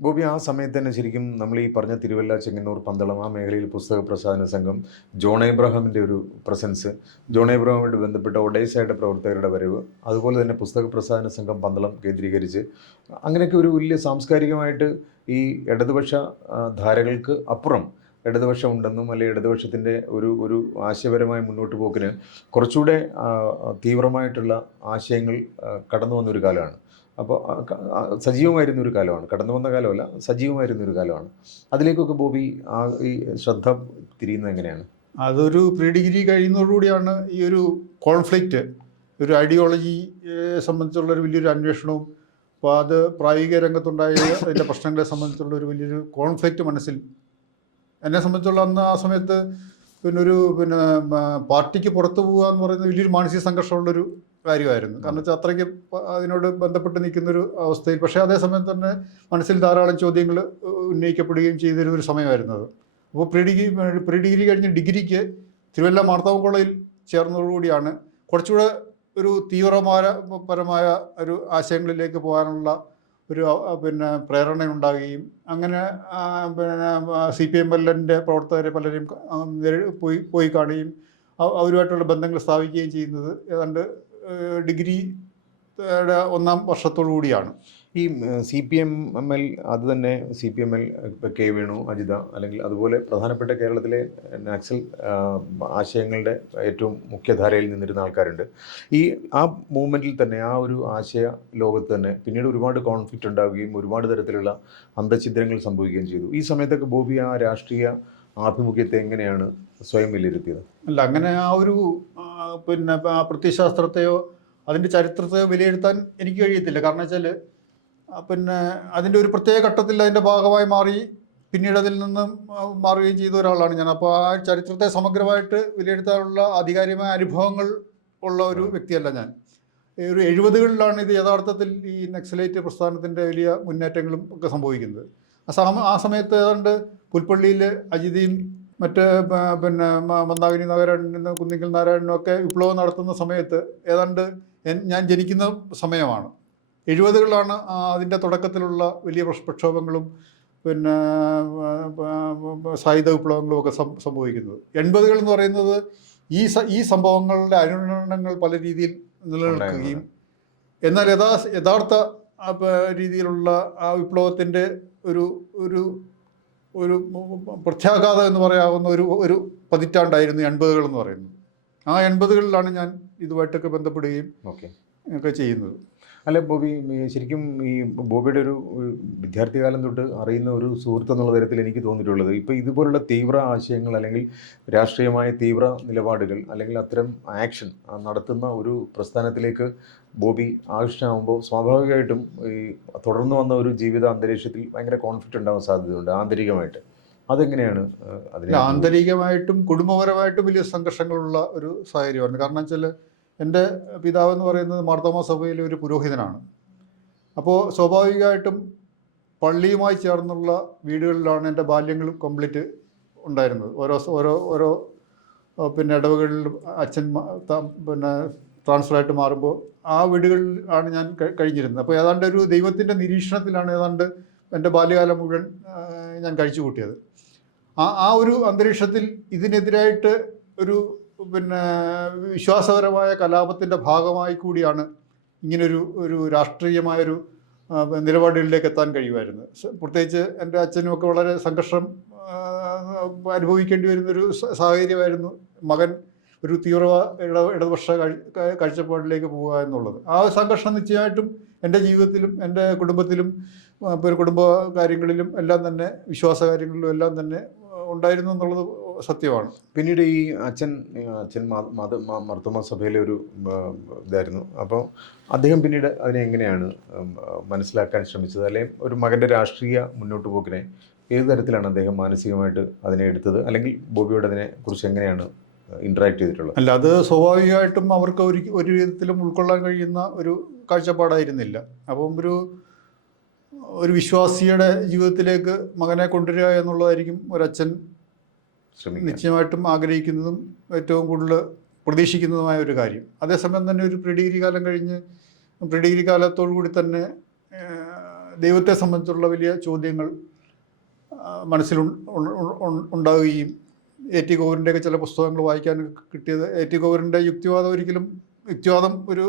ഗോപി ആ സമയത്ത് തന്നെ ശരിക്കും നമ്മൾ ഈ പറഞ്ഞ തിരുവല്ല ചെങ്ങന്നൂർ പന്തളം ആ മേഖലയിൽ പുസ്തക പ്രസാധന സംഘം ജോൺ എബ്രഹാമിന്റെ ഒരു പ്രസൻസ് ജോൺ എബ്രഹാമുമായിട്ട് ബന്ധപ്പെട്ട ഒഡേസയുടെ പ്രവർത്തകരുടെ വരവ് അതുപോലെ തന്നെ പുസ്തക പ്രസാധന സംഘം പന്തളം കേന്ദ്രീകരിച്ച് അങ്ങനെയൊക്കെ ഒരു വലിയ സാംസ്കാരികമായിട്ട് ഈ ഇടതുപക്ഷ ധാരകൾക്ക് അപ്പുറം ഇടതുപക്ഷം ഉണ്ടെന്നും അല്ലെങ്കിൽ ഇടതുപക്ഷത്തിന്റെ ഒരു ഒരു ആശയപരമായ മുന്നോട്ട് പോക്കിന് കുറച്ചുകൂടെ തീവ്രമായിട്ടുള്ള ആശയങ്ങൾ കടന്നു വന്നൊരു കാലമാണ്. അപ്പോൾ സജീവമായിരുന്ന ഒരു കാലമാണ്. കടന്നു വന്ന കാലമല്ല സജീവമായിരുന്ന ഒരു കാലമാണ്. അതിലേക്കൊക്കെ ബോബി ആ ഈ ശ്രദ്ധ തിരിയുന്നത് എങ്ങനെയാണ്? അതൊരു പ്രീ ഡിഗ്രി കഴിയുന്നതോടുകൂടിയാണ് ഈ ഒരു കോൺഫ്ലിക്റ്റ്. ഒരു ഐഡിയോളജി സംബന്ധിച്ചുള്ള ഒരു വലിയൊരു അന്വേഷണവും അപ്പോൾ അത് പ്രായോഗിക രംഗത്തുണ്ടായ അതിന്റെ പ്രശ്നങ്ങളെ സംബന്ധിച്ചുള്ള ഒരു വലിയൊരു കോൺഫ്ലിക്റ്റ് മനസ്സിൽ. എന്നെ സംബന്ധിച്ചുള്ള അന്ന് ആ സമയത്ത് പിന്നെ ഒരു പിന്നെ പാർട്ടിക്ക് പുറത്തു പോകുക എന്ന് പറയുന്നത് വലിയൊരു മാനസിക സംഘർഷമുള്ളൊരു കാര്യമായിരുന്നു. കാരണം വെച്ചാൽ അത്രയ്ക്ക് അതിനോട് ബന്ധപ്പെട്ട് നിൽക്കുന്നൊരു അവസ്ഥയിൽ പക്ഷേ അതേസമയം തന്നെ മനസ്സിൽ ധാരാളം ചോദ്യങ്ങൾ ഉന്നയിക്കപ്പെടുകയും ചെയ്തിരുന്ന ഒരു സമയമായിരുന്നു അത്. അപ്പോൾ പ്രീ ഡിഗ്രി പ്രീ ഡിഗ്രി കഴിഞ്ഞ് ഡിഗ്രിക്ക് തിരുവല്ല മാർത്താവ് കോളേജിൽ ചേർന്നതോടുകൂടിയാണ് കുറച്ചുകൂടെ ഒരു തീവ്രമായ പരമായ ഒരു ആശയങ്ങളിലേക്ക് പോകാനുള്ള ഒരു പിന്നെ പ്രേരണ ഉണ്ടാകുകയും അങ്ങനെ പിന്നെ സി പി എം എല്ലിന്റെ പ്രവർത്തകരെ പലരെയും പോയി പോയി കാണുകയും അവരുമായിട്ടുള്ള ബന്ധങ്ങൾ സ്ഥാപിക്കുകയും ചെയ്യുന്നത് ഏതാണ്ട് ഡിഗ്രി ഒന്നാം വർഷത്തോടു കൂടിയാണ്. ഈ സി പി എം എൽ അത് തന്നെ C P M L K Venu Ajitha അല്ലെങ്കിൽ അതുപോലെ പ്രധാനപ്പെട്ട കേരളത്തിലെ നാക്സൽ ആശയങ്ങളുടെ ഏറ്റവും മുഖ്യധാരയിൽ നിന്നിരുന്ന ആൾക്കാരുണ്ട്. ഈ ആ മൂവ്മെന്റിൽ തന്നെ ആ ഒരു ആശയ ലോകത്ത് തന്നെ പിന്നീട് ഒരുപാട് കോൺഫ്ലിക്റ്റ് ഉണ്ടാവുകയും ഒരുപാട് തരത്തിലുള്ള അന്തഛിദ്രങ്ങൾ സംഭവിക്കുകയും ചെയ്തു. ഈ സമയത്തൊക്കെ ബോബി ആ രാഷ്ട്രീയ ആഭിമുഖ്യത്തെ എങ്ങനെയാണ് സ്വയം വിലയിരുത്തിയത്? അല്ല അങ്ങനെ ആ ഒരു പിന്നെ ആ പ്രത്യയശാസ്ത്രത്തെയോ അതിന്റെ ചരിത്രത്തെയോ വിലയിരുത്താൻ എനിക്ക് കഴിയത്തില്ല. കാരണം വെച്ചാൽ പിന്നെ അതിന്റെ ഒരു പ്രത്യേക ഘട്ടത്തിൽ അതിന്റെ ഭാഗമായി മാറി പിന്നീട് അതിൽ നിന്നും മാറുകയും ചെയ്ത ഒരാളാണ് ഞാൻ. അപ്പോൾ ആ ചരിത്രത്തെ സമഗ്രമായിട്ട് വിലയിരുത്താനുള്ള ആധികാരികമായ അനുഭവങ്ങൾ ഉള്ള ഒരു വ്യക്തിയല്ല ഞാൻ. ഒരു എഴുപതുകളിലാണ് ഇത് യഥാർത്ഥത്തിൽ ഈ നക്സലൈറ്റ് പ്രസ്ഥാനത്തിന്റെ വലിയ മുന്നേറ്റങ്ങളും ഒക്കെ സംഭവിക്കുന്നത്. ആ സമയത്ത് ഏതാണ്ട് പുൽപ്പള്ളിയിൽ അജിതിയും മറ്റ് പിന്നെ മന്ദാകിനി നാരായണനും കുന്നിക്കൽ നാരായണനും ഒക്കെ വിപ്ലവം നടത്തുന്ന സമയത്ത് ഏതാണ്ട് ഞാൻ ജനിക്കുന്ന സമയമാണ്. എഴുപതുകളിലാണ് അതിന്റെ തുടക്കത്തിലുള്ള വലിയ പ്രക്ഷോഭങ്ങളും പിന്നെ സായുധ വിപ്ലവങ്ങളും ഒക്കെ സംഭവിക്കുന്നത്. എൺപതുകൾ എന്ന് പറയുന്നത് ഈ ഈ സംഭവങ്ങളുടെ അനുരണങ്ങൾ പല രീതിയിൽ നിലനിൽക്കുകയും എന്നാൽ യഥാ യഥാർത്ഥ രീതിയിലുള്ള ആ വിപ്ലവത്തിന്റെ ഒരു ഒരു ഒരു പ്രത്യാഘാതം എന്ന് പറയാവുന്ന ഒരു ഒരു പതിറ്റാണ്ടായിരുന്നു എൺപതുകൾ എന്ന് പറയുന്നത്. ആ എൺപതുകളിലാണ് ഞാൻ ഇതുമായിട്ടൊക്കെ ബന്ധപ്പെടുകയും ഓക്കെ. ഒക്കെ ചെയ്യുന്നത്. അല്ല ബോബി ശരിക്കും ഈ ബോബിയുടെ ഒരു വിദ്യാർത്ഥി വിദ്യാർത്ഥികാലം തൊട്ട് അറിയുന്ന ഒരു സുഹൃത്ത് എന്നുള്ള തരത്തിൽ എനിക്ക് തോന്നിയിട്ടുള്ളത്. ഇപ്പോൾ ഇതുപോലുള്ള തീവ്ര ആശയങ്ങൾ അല്ലെങ്കിൽ രാഷ്ട്രീയമായ തീവ്ര നിലപാടുകൾ അല്ലെങ്കിൽ അത്തരം ആക്ഷൻ നടത്തുന്ന ഒരു പ്രസ്ഥാനത്തിലേക്ക് ബോബി ആകർഷണമാകുമ്പോൾ സ്വാഭാവികമായിട്ടും ഈ തുടർന്ന് വന്ന ഒരു ജീവിത അന്തരീക്ഷത്തിൽ ഭയങ്കര കോൺഫ്ലിക്റ്റ് ഉണ്ടാവാൻ സാധ്യതയുണ്ട് ആന്തരികമായിട്ട്. അതെങ്ങനെയാണ് ആന്തരികമായിട്ടും കുടുംബപരമായിട്ടും വലിയ സംഘർഷങ്ങളുള്ള ഒരു സാഹചര്യമാണ്. കാരണം വെച്ചാൽ എന്റെ പിതാവ് എന്ന് പറയുന്നത് മാർത്തോമ സഭയിലെ ഒരു പുരോഹിതനാണ്. അപ്പോൾ സ്വാഭാവികമായിട്ടും പള്ളിയുമായി ചേർന്നുള്ള വീടുകളിലാണ് എന്റെ ബാല്യങ്ങൾ കംപ്ലീറ്റ് ഉണ്ടായിരുന്നത്. ഓരോ ഓരോ ഓരോ പിന്നെ ഇടവകളിൽ അച്ഛൻ പിന്നെ ട്രാൻസ്ഫറായിട്ട് മാറുമ്പോൾ ആ വീടുകളിൽ ആണ് ഞാൻ കഴിഞ്ഞിരുന്നത്. അപ്പോൾ ഏതാണ്ട് ഒരു ദൈവത്തിന്റെ നിരീക്ഷണത്തിലാണ് ഏതാണ്ട് എന്റെ ബാല്യകാലം മുഴുവൻ ഞാൻ കഴിച്ചു കൂട്ടിയത്. ആ ആ ഒരു അന്തരീക്ഷത്തിൽ ഇതിനെതിരായിട്ട് ഒരു പിന്നെ വിശ്വാസപരമായ കലാപത്തിന്റെ ഭാഗമായി കൂടിയാണ് ഇങ്ങനൊരു ഒരു രാഷ്ട്രീയമായൊരു നിലപാടുകളിലേക്ക് എത്താൻ കഴിയുമായിരുന്നു പ്രത്യേകിച്ച് എന്റെ അച്ഛനും ഒക്കെ വളരെ സംഘർഷം അനുഭവിക്കേണ്ടി വരുന്നൊരു സാഹചര്യമായിരുന്നു. മകൻ ഒരു തീവ്ര ഇട ഇടതുപക്ഷ കഴി- കാഴ്ചപ്പാടിലേക്ക് പോവുക എന്നുള്ളത്. ആ സംഘർഷം നിശ്ചയമായിട്ടും എന്റെ ജീവിതത്തിലും എന്റെ കുടുംബത്തിലും കുടുംബ കാര്യങ്ങളിലും എല്ലാം തന്നെ വിശ്വാസ കാര്യങ്ങളിലും എല്ലാം തന്നെ ഉണ്ടായിരുന്നു എന്നുള്ളത് സത്യമാണ്. പിന്നീട് ഈ അച്ഛൻ അച്ഛൻ മത മർത്തമ സഭയിലെ ഒരു ഇതായിരുന്നു. അപ്പോൾ അദ്ദേഹം പിന്നീട് അതിനെ എങ്ങനെയാണ് മനസ്സിലാക്കാൻ ശ്രമിച്ചത്? അല്ലെങ്കിൽ ഒരു മകന്റെ രാഷ്ട്രീയ മുന്നോട്ട് പോക്കിനെ ഏത് തരത്തിലാണ് അദ്ദേഹം മാനസികമായിട്ട് അതിനെ എടുത്തത്? അല്ലെങ്കിൽ ബോബിയോട് അതിനെ കുറിച്ച് എങ്ങനെയാണ് ഇന്ററാക്ട് ചെയ്തിട്ടുള്ളത്? അല്ല അത് സ്വാഭാവികമായിട്ടും അവർക്ക് ഒരു ഒരു വിധത്തിലും ഉൾക്കൊള്ളാൻ കഴിയുന്ന ഒരു കാഴ്ചപ്പാടായിരുന്നില്ല. അപ്പം ഒരു ഒരു വിശ്വാസിയുടെ ജീവിതത്തിലേക്ക് മകനെ കൊണ്ടുവരിക എന്നുള്ളതായിരിക്കും ഒരച്ഛൻ നിശ്ചയമായിട്ടും ആഗ്രഹിക്കുന്നതും ഏറ്റവും കൂടുതൽ പ്രതീക്ഷിക്കുന്നതുമായ ഒരു കാര്യം. അതേസമയം തന്നെ ഒരു പ്രീ ഡിഗ്രി കാലം കഴിഞ്ഞ് പ്രീ ഡിഗ്രി കാലത്തോടു കൂടി തന്നെ ദൈവത്തെ സംബന്ധിച്ചുള്ള വലിയ ചോദ്യങ്ങൾ മനസ്സിൽ ഉണ്ടാവുകയും എ ടി ഗോവറിന്റെയൊക്കെ ചില പുസ്തകങ്ങൾ വായിക്കാൻ കിട്ടിയത്. എ ടി ഗോവറിന്റെ യുക്തിവാദം ഒരിക്കലും യുക്തിവാദം ഒരു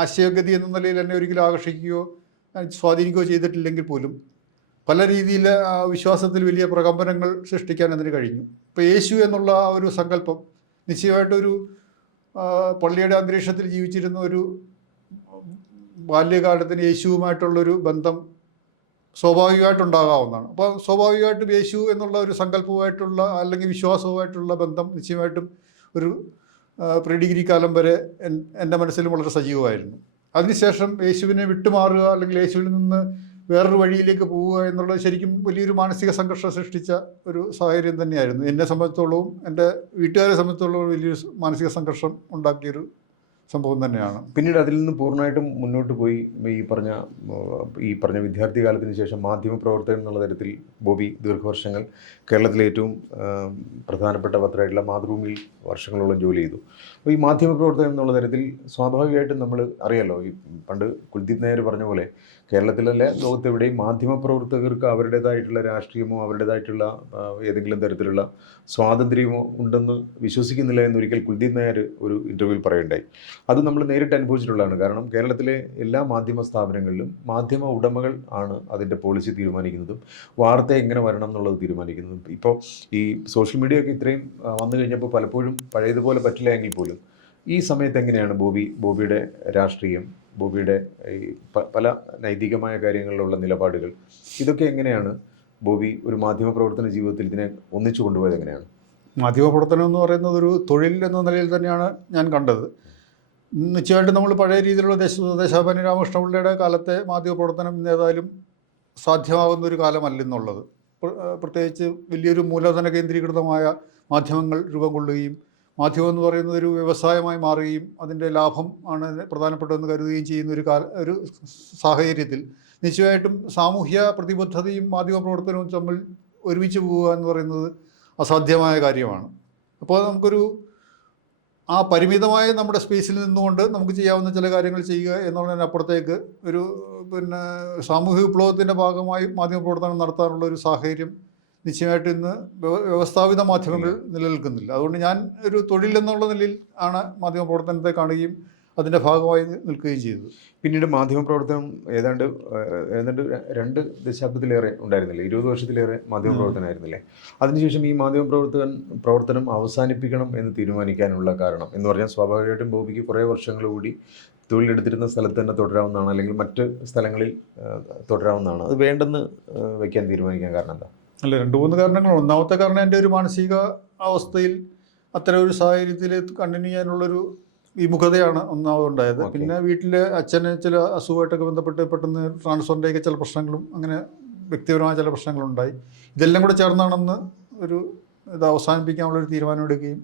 ആശയഗതി എന്ന നിലയിൽ എന്നെ ഒരിക്കലും ആകർഷിക്കുകയോ സ്വാധീനിക്കുകയോ ചെയ്തിട്ടില്ലെങ്കിൽ പോലും പല രീതിയിൽ വിശ്വാസത്തിൽ വലിയ പ്രകമ്പനങ്ങൾ സൃഷ്ടിക്കാൻ അതിന് കഴിഞ്ഞു. ഇപ്പോൾ യേശു എന്നുള്ള ആ ഒരു സങ്കല്പം നിശ്ചയമായിട്ടൊരു പള്ളിയുടെ അന്തരീക്ഷത്തിൽ ജീവിച്ചിരുന്ന ഒരു ബാല്യകാലത്തിന് യേശുവുമായിട്ടുള്ളൊരു ബന്ധം സ്വാഭാവികമായിട്ടുണ്ടാകാവുന്നതാണ്. അപ്പോൾ സ്വാഭാവികമായിട്ടും യേശു എന്നുള്ള ഒരു സങ്കല്പവുമായിട്ടുള്ള അല്ലെങ്കിൽ വിശ്വാസവുമായിട്ടുള്ള ബന്ധം നിശ്ചയമായിട്ടും ഒരു പ്രീ ഡിഗ്രി കാലം വരെ എൻ എന്റെ മനസ്സിലും വളരെ സജീവമായിരുന്നു. അതിനുശേഷം യേശുവിനെ വിട്ടുമാറുക അല്ലെങ്കിൽ യേശുവിൽ നിന്ന് വേറൊരു വഴിയിലേക്ക് പോവുക എന്നുള്ളത് ശരിക്കും വലിയൊരു മാനസിക സംഘർഷം സൃഷ്ടിച്ച ഒരു സാഹചര്യം തന്നെയായിരുന്നു. എന്നെ സംബന്ധിച്ചോളവും എന്റെ വീട്ടുകാരെ സംബന്ധിച്ചോളവും വലിയൊരു മാനസിക സംഘർഷം ഉണ്ടാക്കിയൊരു സംഭവം തന്നെയാണ്. പിന്നീട് അതിൽ നിന്ന് പൂർണമായിട്ടും മുന്നോട്ട് പോയി ഈ പറഞ്ഞ ഈ പറഞ്ഞ വിദ്യാർത്ഥി കാലത്തിന് ശേഷം മാധ്യമ പ്രവർത്തകൻ എന്നുള്ള തരത്തിൽ ബോബി ദീർഘവർഷങ്ങൾ കേരളത്തിലെ ഏറ്റവും പ്രധാനപ്പെട്ട പത്രമായിട്ടുള്ള മാതൃഭൂമിയിൽ വർഷങ്ങളോളം ജോലി ചെയ്തു. അപ്പോൾ ഈ മാധ്യമ പ്രവർത്തകൻ എന്നുള്ള തരത്തിൽ സ്വാഭാവികമായിട്ടും നമ്മൾ അറിയാലോ ഈ പണ്ട് കുൽദീപ് നായർ പറഞ്ഞ പോലെ കേരളത്തിലല്ല ലോകത്തെവിടെയും മാധ്യമ പ്രവർത്തകർക്ക് അവരുടേതായിട്ടുള്ള രാഷ്ട്രീയമോ അവരുടേതായിട്ടുള്ള ഏതെങ്കിലും തരത്തിലുള്ള സ്വാതന്ത്ര്യമോ ഉണ്ടെന്ന് വിശ്വസിക്കുന്നില്ല എന്നൊരിക്കൽ കുൽദീപ് നായർ ഒരു ഇന്റർവ്യൂവിൽ പറയുണ്ടായി അത് നമ്മൾ നേരിട്ട് അനുഭവിച്ചിട്ടുള്ളതാണ്. കാരണം കേരളത്തിലെ എല്ലാ മാധ്യമ സ്ഥാപനങ്ങളിലും മാധ്യമ ഉടമകൾ ആണ് അതിന്റെ പോളിസി തീരുമാനിക്കുന്നതും വാർത്ത എങ്ങനെ വരണം എന്നുള്ളത് തീരുമാനിക്കുന്നതും. ഇപ്പോൾ ഈ സോഷ്യൽ മീഡിയ ഒക്കെ ഇത്രയും വന്നു കഴിഞ്ഞപ്പോൾ പലപ്പോഴും പഴയതുപോലെ പറ്റില്ല എങ്കിൽ പോലും ഈ സമയത്ത് എങ്ങനെയാണ് ബോബി ബോബിയുടെ രാഷ്ട്രീയം ബോബിയുടെ ഈ പല നൈതികമായ കാര്യങ്ങളിലുള്ള നിലപാടുകൾ? ഇതൊക്കെ എങ്ങനെയാണ് ബോബി ഒരു മാധ്യമ പ്രവർത്തന ജീവിതത്തിൽ ഇതിനെ ഒന്നിച്ചു കൊണ്ടുപോയത് എങ്ങനെയാണ്? മാധ്യമപ്രവർത്തനം എന്ന് പറയുന്നത് ഒരു തൊഴിൽ എന്ന നിലയിൽ തന്നെയാണ് ഞാൻ കണ്ടത്. നിശ്ചയമായിട്ടും നമ്മൾ പഴയ രീതിയിലുള്ള ദേശ ദേശാഭിമാനി രാമകൃഷ്ണപിള്ളയുടെ കാലത്തെ മാധ്യമപ്രവർത്തനം പ്രവർത്തനം ഏതായാലും സാധ്യമാകുന്ന ഒരു കാലമല്ല എന്നുള്ളത് പ്രത്യേകിച്ച് വലിയൊരു മൂലധന കേന്ദ്രീകൃതമായ മാധ്യമങ്ങൾ രൂപം കൊള്ളുകയും മാധ്യമം എന്ന് പറയുന്നത് ഒരു വ്യവസായമായി മാറുകയും അതിന്റെ ലാഭം ആണ് പ്രധാനപ്പെട്ടതെന്ന് കരുതുകയും ചെയ്യുന്ന ഒരു കാല ഒരു സാഹചര്യത്തിൽ നിശ്ചയമായിട്ടും സാമൂഹ്യ പ്രതിബദ്ധതയും മാധ്യമ പ്രവർത്തനവും തമ്മിൽ ഒരുമിച്ച് പോവുക എന്ന് പറയുന്നത് അസാധ്യമായ കാര്യമാണ്. അപ്പോൾ നമുക്കൊരു ആ പരിമിതമായ നമ്മുടെ സ്പേസിൽ നിന്നുകൊണ്ട് നമുക്ക് ചെയ്യാവുന്ന ചില കാര്യങ്ങൾ ചെയ്യുക എന്നുള്ളതിനപ്പുറത്തേക്ക് ഒരു പിന്നെ സാമൂഹ്യ വിപ്ലവത്തിന്റെ ഭാഗമായി മാധ്യമപ്രവർത്തനം നടത്താനുള്ള ഒരു സാഹചര്യം നിശ്ചയമായിട്ട് ഇന്ന് വ്യവ- വ്യവസ്ഥാപിത മാധ്യമങ്ങൾ നിലനിൽക്കുന്നില്ല. അതുകൊണ്ട് ഞാൻ ഒരു തൊഴിൽ എന്നുള്ള നിലയിൽ ആണ് മാധ്യമ പ്രവർത്തനത്തെ കാണുകയും അതിന്റെ ഭാഗമായി നിൽക്കുകയും ചെയ്തത്. പിന്നീട് മാധ്യമ പ്രവർത്തനം ഏതാണ്ട് ഏതാണ്ട് രണ്ട് ദശാബ്ദത്തിലേറെ ഉണ്ടായിരുന്നില്ലേ? ഇരുപത് വർഷത്തിലേറെ മാധ്യമ പ്രവർത്തനമായിരുന്നില്ലേ അതിനുശേഷം ഈ മാധ്യമ പ്രവർത്തകൻ പ്രവർത്തനം അവസാനിപ്പിക്കണം എന്ന് തീരുമാനിക്കാനുള്ള കാരണം എന്ന് പറഞ്ഞാൽ സ്വാഭാവികമായിട്ടും ബോബിക്ക് കുറേ വർഷങ്ങൾ കൂടി തൊഴിലെടുത്തിരുന്ന സ്ഥലത്ത് തന്നെ തുടരാവുന്നതാണ് അല്ലെങ്കിൽ മറ്റ് സ്ഥലങ്ങളിൽ തുടരാവുന്നതാണ്. അത് വേണ്ടെന്ന് വയ്ക്കാൻ വെക്കാൻ തീരുമാനിക്കാൻ കാരണം എന്താ? അല്ല രണ്ട് മൂന്ന് കാരണങ്ങൾ. ഒന്നാമത്തെ കാരണം എന്റെ ഒരു മാനസിക അവസ്ഥയിൽ അത്തരം ഒരു സാഹചര്യത്തിൽ കണ്ടിന്യൂ ചെയ്യാനുള്ളൊരു വിമുഖതയാണ് ഒന്നാമതുണ്ടായത്. പിന്നെ വീട്ടിലെ അച്ഛന് ചില അസുഖമായിട്ടൊക്കെ ബന്ധപ്പെട്ട് പെട്ടെന്ന് ട്രാൻസ്ഫറിന്റെയൊക്കെ ചില പ്രശ്നങ്ങളും അങ്ങനെ വ്യക്തിപരമായ ചില പ്രശ്നങ്ങളുണ്ടായി. ഇതെല്ലാം കൂടെ ചേർന്നാണെന്ന് ഒരു ഇത് അവസാനിപ്പിക്കാനുള്ളൊരു തീരുമാനം എടുക്കുകയും